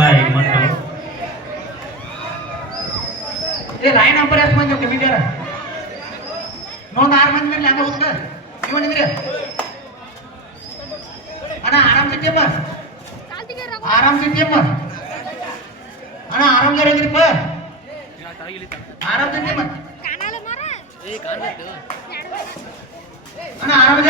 By ಮತ್ತು ಏ line number ಎಷ್ಟು ಮಂದಿ ಕಮಿಟಿಯಾರ ನೋಡ್ ಆರು ಮಂದಿ ಮೇಲೆ ಹಂಗ ಹೋಗ್ತ ನೀವು ನಿಂದ್ರಿ. ಅಣ್ಣ ಆರಾಮ್ ಸಿಟ್ಟಿಯಪ್ಪ ಆರಾಮ್ ಸಿಟ್ಟಿಯಪ್ಪ ಅಣ್ಣ ಆರಾಮ್ ಜರಿದ್ರಿಪ್ಪ ಆರಾಮ್ ಸಿಟ್ಟಿಯಪ್ಪ ಅಣ್ಣ ಆರಾಮ್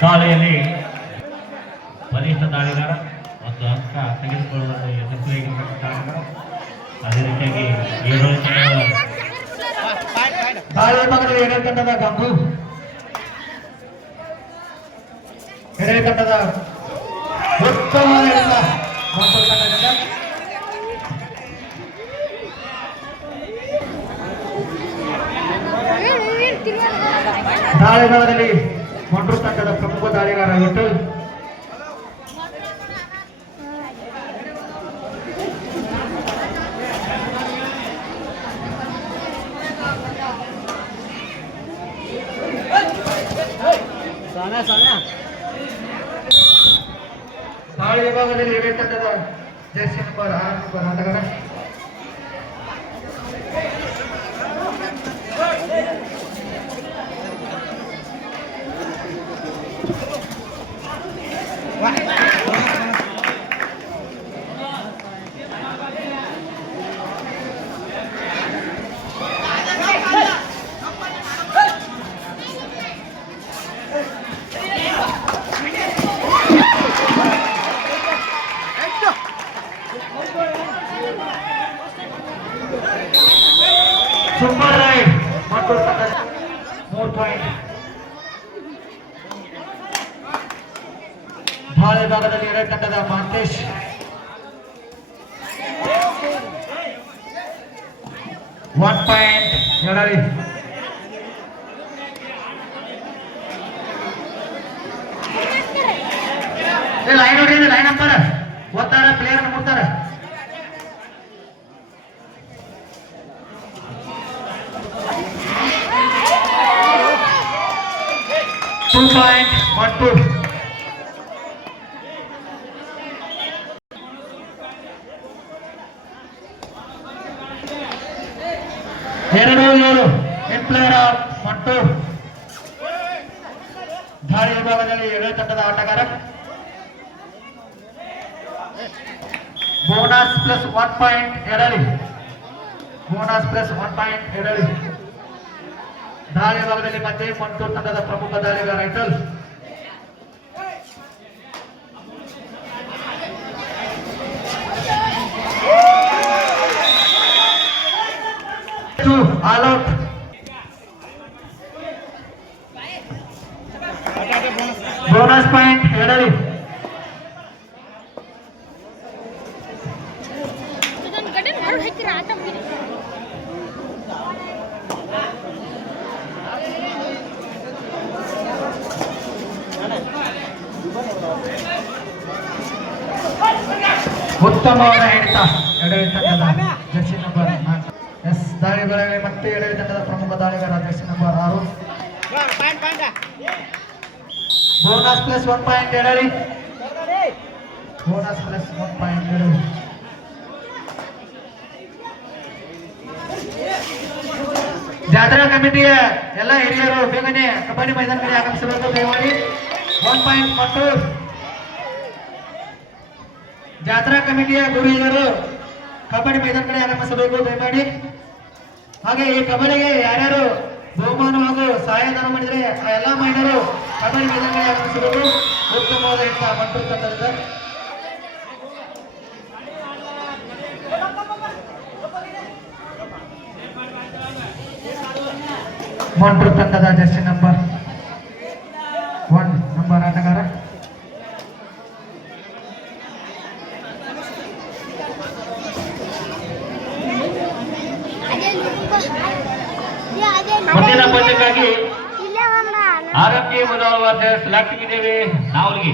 ದಾಳಿಯಲ್ಲಿ ಬಲಿಷ್ಠ ದಾಳಿಗಾರ ಮತ್ತು ಅಂಕ ತೆಗೆದುಕೊಳ್ಳುವಲ್ಲಿ ಯಶಸ್ವಿಯಾಗಿರ್ತಕ್ಕಂಥ ದಾಳಿಗಾರ ಅದೇ ರೀತಿಯಾಗಿ ಏಳು ದಾಳಿ ಎಡೆ ತಂಡದ ಗಂಗು. ತಂಡದ ಉತ್ತಮ ಹಿಡಿತ ಮತ್ತು ತಂಡದಿಂದ ದಾಳಿ ಭಾಗದಲ್ಲಿ ಮೊಂಡ್ರು ತಂಡದ ಪ್ರಮುಖ ದಾಳಿಗಾರ ವಿಠಲ್ ದಾಳಿ ವಿಭಾಗದಲ್ಲಿ ಎಡೆ ತಂಡದ ಜರ್ಸಿ ನಂಬರ್ ಆರು ನಂಬರ್ ಆಟಗಾರ ಸೂಪರ್ ರೈಡ್ ಮತ್ತು ತಂಡದ ಮೂರು ಪಾಯಿಂಟ್ ದಾಳಿ ಭಾಗದಲ್ಲಿ ಎಡೆ ತಂಡದ ಮಾಂತೇಶ್ ಒನ್ ಪಾಯಿಂಟ್ ಎರಡರಿ ಲೈನ್ ನೋಡ್ರಿ ಲೈನ್ ಅಂತಾರ ಓದ್ತಾರ ಪ್ಲೇಯರ್ ಮುಡ್ತಾರ ಟೂ ಪಾಯಿಂಟ್ ಒನ್ ಟೂ ಎರಡು ಏಳು ಎಂಪ್ಲಾಯರ್ ಆಫ್ ಒನ್ ಟೂ ದಾಳಿ ವಿಭಾಗದಲ್ಲಿ ಏಳು ತಂಡದ ಆಟಗಾರ ಬೋನಸ್ ಪ್ಲಸ್ ಒನ್ ಪಾಯಿಂಟ್ ಎರಡಲಿ ಬೋನಸ್ ಪ್ಲಸ್ ಒನ್ ಪಾಯಿಂಟ್ ಎರಡಲಿ ದಾಳಿ ಭಾಗದಲ್ಲಿ ಮತ್ತೆ ಮಂಟೂರ್ ತಂಡದ ಪ್ರಮುಖ ದಾಳಿಗಾರ ಐಟಲ್ ಆಲ್ ಔಟ್ ಬೋನಸ್ ಪಾಯಿಂಟ್ ಎರಡಲಿ ಆಟ ಮುಗಿದು ಉತ್ತಮವಾದ ಹಿಡಿತ ಎಡವಿ ತಂಡದ ಜರ್ಸಿ ನಂಬರ್ ನಾಲ್ಕು ಎಸ್ ದಾಳಿ ಬೆಳಗ್ಗೆ ಮತ್ತೆ ಎಡವಿ ತಂಡದ ಪ್ರಮುಖ ದಾಳಿಗಾರ ಜರ್ಸಿ ನಂಬರ್ ಆರು. ಬೋನಸ್ ಪ್ಲಸ್ ಒನ್ ಪಾಯಿಂಟ್ ಹೇಳಿ ಬೋನಸ್ ಪ್ಲಸ್ ಒನ್ ಪಾಯಿಂಟ್ ಹೇಳಿ ಜಾತ್ರಾ ಕಮಿಟಿಯ ಎಲ್ಲ ಹಿರಿಯರು ಬೇಗನೆ ಕಬಡ್ಡಿ ಮೈದಾನ ಕಡೆ ಆಗಮಿಸಬೇಕು, ದಯಮಾಡಿ. ಒನ್ ಪಾಯಿಂಟ್ ಮತ್ತು ಜಾತ್ರಾ ಕಮಿಟಿಯ ಗುರು ಹಿರಿಯರು ಕಬಡ್ಡಿ ಮೈದಾನ ಕಡೆ ಆಗಮಿಸಬೇಕು, ದಯಮಾಡಿ. ಹಾಗೆ ಈ ಕಬಡ್ಡಿಗೆ ಯಾರ್ಯಾರು ಬಹುಮಾನ ಹಾಗೂ ಸಹಾಯಧನ ಮಾಡಿದರೆ ಆ ಎಲ್ಲ ಮಹಿಳೆಯರು ಕಬಡ್ಡಿ ಮೈದಾನ ಕಡೆ ಆಗಮಿಸಬೇಕು ಉತ್ತಮವಾದ ಹಿಡಿತ ಮಂಟೂರು ತಂಡದಿಂದ ಮಂಟೂರು ತಂಡದ ಜರ್ಸಿ ನಂಬರ್ ಒನ್ ನಂಬರ್ ಆಟಗಾರ. ಲಕ್ಷ್ಮೀದೇವಿ ನಾವಲ್ಗಿ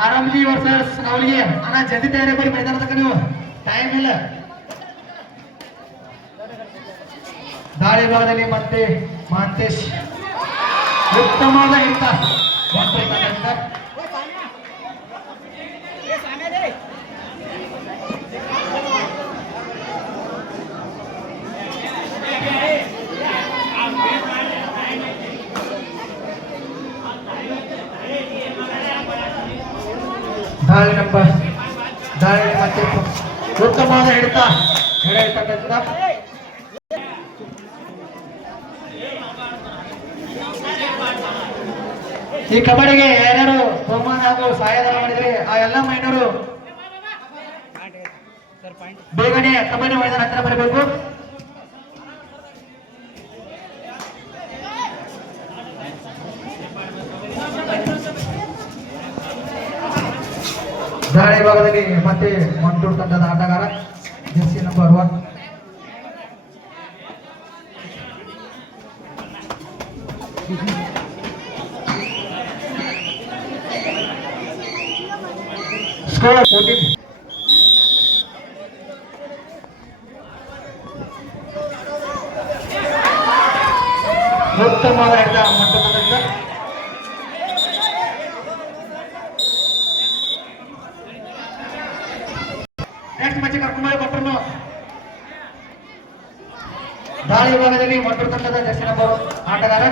ಆರಾಮ್ಜಿ ವರ್ಸಸ್ ನಾವಲಿಗೆ ಅಣ್ಣ ಜಲ್ದಿ ತಯಾರಿ ಬರೀ ಮೈದಾನ ತನಕ ನೀವು. ಟೈಮ್ ಇಲ್ಲ. ದಾಳಿ ಭಾಗದಲ್ಲಿ ಮತ್ತೆ ಮಹಂತೇಶ್ ಉತ್ತಮವಾದ ಹಿಡಿತ ಉತ್ತಮವಾದ ಹಿಡಿತ ಈ ಕಬಡ್ಡಿಗೆ ಯಾರ್ಯಾರು ಬಹುಮಾನ ಹಾಗೂ ಸಹಾಯಧನ ಮಾಡಿದ್ರೆ ಆ ಎಲ್ಲ ಮಹಿಳೆಯರು ಬೇಗನೆ ಕಬಡ್ಡಿ ಮೈದಾನ ಹತ್ರ ಬರಬೇಕು. ದಾಳಿ ಭಾಗದಲ್ಲಿ ಮತ್ತೆ ಮಂಟೂರ್ ತಂಡದ ಆಟಗಾರ jersey number one score fourteen ಉತ್ತಮವಾದ ಹಿಡಿತ ಮಂಟೂರ್ ತಂಡದಿಂದ ನೆಕ್ಸ್ಟ್ ಮ್ಯಾಚ್ ಕರ್ಕೊಂಡ್ಬಂದು ಕೊಟ್ಟರು ದಾಳಿ ವಿಭಾಗದಲ್ಲಿ ಮಂಟೂರು ತಂಡದ ಜರ್ಸಿ ನಂಬರ್ ಆಟಗಾರ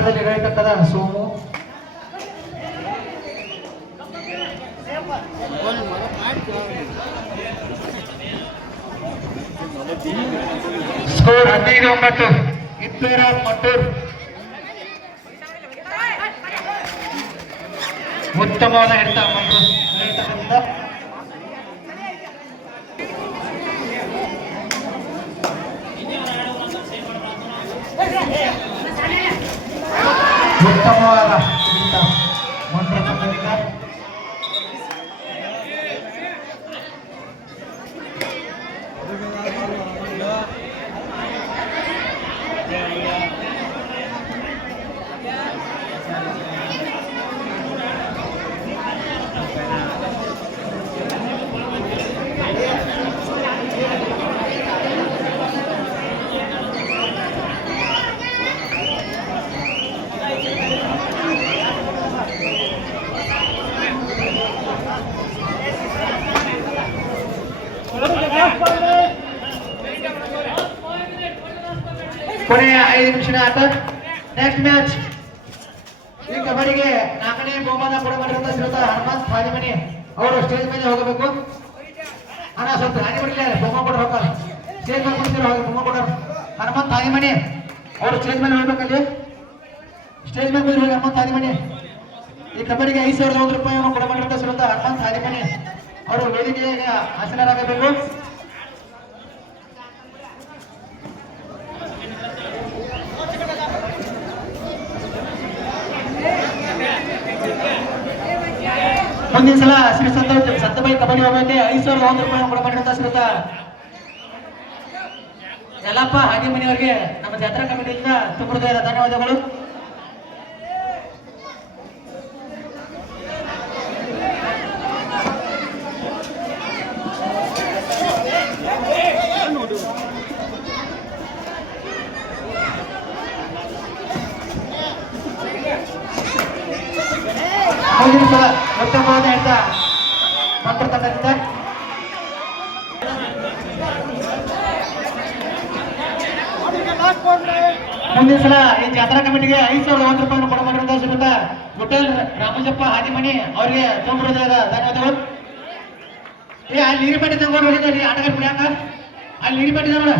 ದಾಳಿ ವಿಭಾಗದಲ್ಲಿ ಇರತಕ್ಕಂಥದ ಸೋಮು ಸ್ಕೋರ್ ಹದಿನೈದು ಒಂಬತ್ತು ಇಪ್ಪೇರ ಮಟ್ಟೂರ್ ಉತ್ತಮವಾದ ಹಿಡಿತ ಮಟ್ಟೂರ್ ಇರತಕ್ಕಂಥ ಕೊನೆಯ ಐದು ನಿಮಿಷ ಆಟ. ನೆಕ್ಸ್ಟ್ ಮ್ಯಾಚ್ ಈ ಕಬಡ್ಡಿಗೆ ನಾಲ್ಕನೇ ಬಹುಮಾನ ಕೊಡಬಾರಂತ ಶ್ರೀಯುತ ಹನುಮಂತ್ ಹಾದಿಮನಿ ಅವರು ಸ್ಟೇಜ್ ಮೇಲೆ ಹೋಗಬೇಕು. ಅಣ್ಣ, ಸ್ವಲ್ಪ ಹಾನಿ ಬಿಡಲಿ, ಬಹುಮಾನ ಕೊಡ್ರ ಹೋಗ ಸ್ಟೇಜ್ ಮೇಲೆ ಕೊಡ್ತೀರ ಹೋಗಿ ಬಹುಮಾನ ಕೊಡೋರು. ಹನುಮಂತ್ ಹಾದಿಮನಿ ಅವರು ಸ್ಟೇಜ್ ಮೇಲೆ ಹೋಗ್ಬೇಕಲ್ಲಿ ಸ್ಟೇಜ್ ಮೇಲೆ ಹೋಗಿ ಹನುಮಂತ್ ಹಾದಿಮನಿ. ಈ ಕಬಡ್ಡಿಗೆ ಐದು ಸಾವಿರದ ಒಂದು ರೂಪಾಯಿ ಕೊಡಬಾರಂತ ಶ್ರೀಯುತ ಹನುಮಂತ್ ಹಾದಿಮನಿ ಅವರು ವೇದಿಕೆಗೆ ಆಸೀನರಾಗಬೇಕು ಮುಂದಿನ ಸಲ ಶ್ರೀ ಸಂತೋಷ್ ಸತ್ತಬಾಯಿ ಕಬಡ್ಡಿ ಹೋಗೋಕೆ ಐದು ಸಾವಿರದ ಒಂದು ರೂಪಾಯಿ ಕೊಡಬಾರಂತ ಶ್ರೀತ ಯಲ್ಲಪ್ಪ ಹಾಗೆ ಮನೆಯವರಿಗೆ ನಮ್ಮ ಜಾತ್ರಾ ಕಮಿಟಿಯಿಂದ ತುಂಬ ಧನ್ಯವಾದಗಳು. ಮುಂದಿನ ಸಲ ಉತ್ತಮವಾದ ಹಿಡಿತ ತಂಡದಿಂದ ಮುಂದಿನ ಸಲ ಈ ಜಾತ್ರಾ ಕಮಿಟಿಗೆ ಐದು ಸಾವಿರದ ಒಂದು ರೂಪಾಯಿ ಕೊಡಬೇಕಂತ ಶ್ರೀಮಂತ ಗುಟ್ಟಲ್ ರಾಮಜಪ್ಪ ಹಾದಿಮಣಿ ಅವರಿಗೆ ತುಂಬ ಧನ್ಯವಾದಗಳು. ಏ, ಅಲ್ಲಿ ನೀರಿಪಟ್ಟಿ ತಗೊಂಡು ಹೋಗಿದ್ದೆ ಆಟಗಾರ ಅಲ್ಲಿ ನೀರಿಪಟ್ಟಿ ನೋಡ.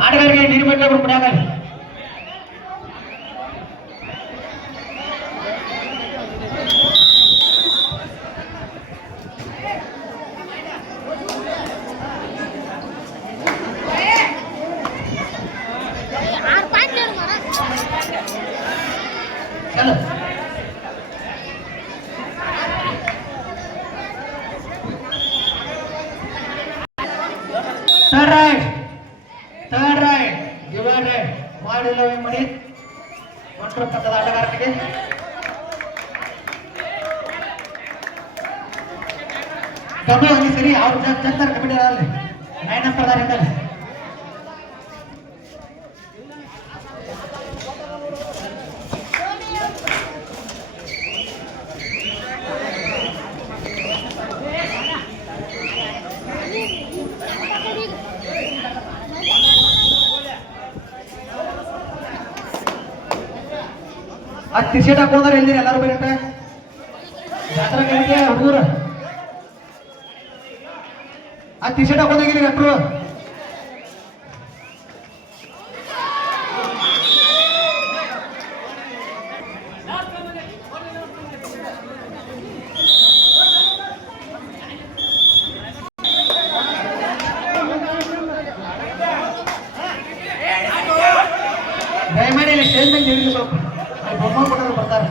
ಆಟಗಾರರಿಗೆ ಬಿಡ್ಯಾಕ ಕಮ್ಮಿ ಹಂಗೆ ಸರಿ ಅವ್ರು ಜಗ್ತಾರೆ ಕಮಿಟಿ ಅಲ್ಲಿ. ನೈನ್ ಅದಾರ ಹಿಂಗಲ್ಲಿ ಆ ಟಿ ಶರ್ಟ್ ಹಾಕೊಂಡ್ರೆ ಎಲ್ಲಿರಿ? ಎಲ್ಲರೂ ಬೇರೆ ಜಾತ್ರಾ ಹುಡುಗರು? ಆ ಟಿ ಶರ್ಟ್ ಹಾಕೊಂಡೋಗಿರಿ ಎಟ್ರು ದಯಮಾಡಿ ಸ್ಟೇಜ್ ಮೇಲೆ ಸ್ವಲ್ಪ. ಬೊಮ್ಮ ಕೊಟ್ಟರು ಬರ್ತಾರೆ.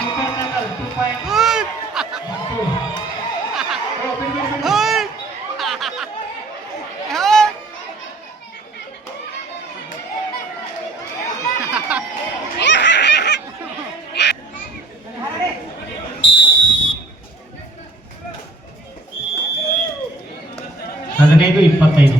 ಸೂಪರ್ ಟ್ಯಾಕಲ್ ಟೂ ಪಾಯಿಂಟ್ ಓ ಬಿಡಿ ಬಿಡಿ ಬಿಡಿ ಹದಿನೈದು ಇಪ್ಪತ್ತೈದು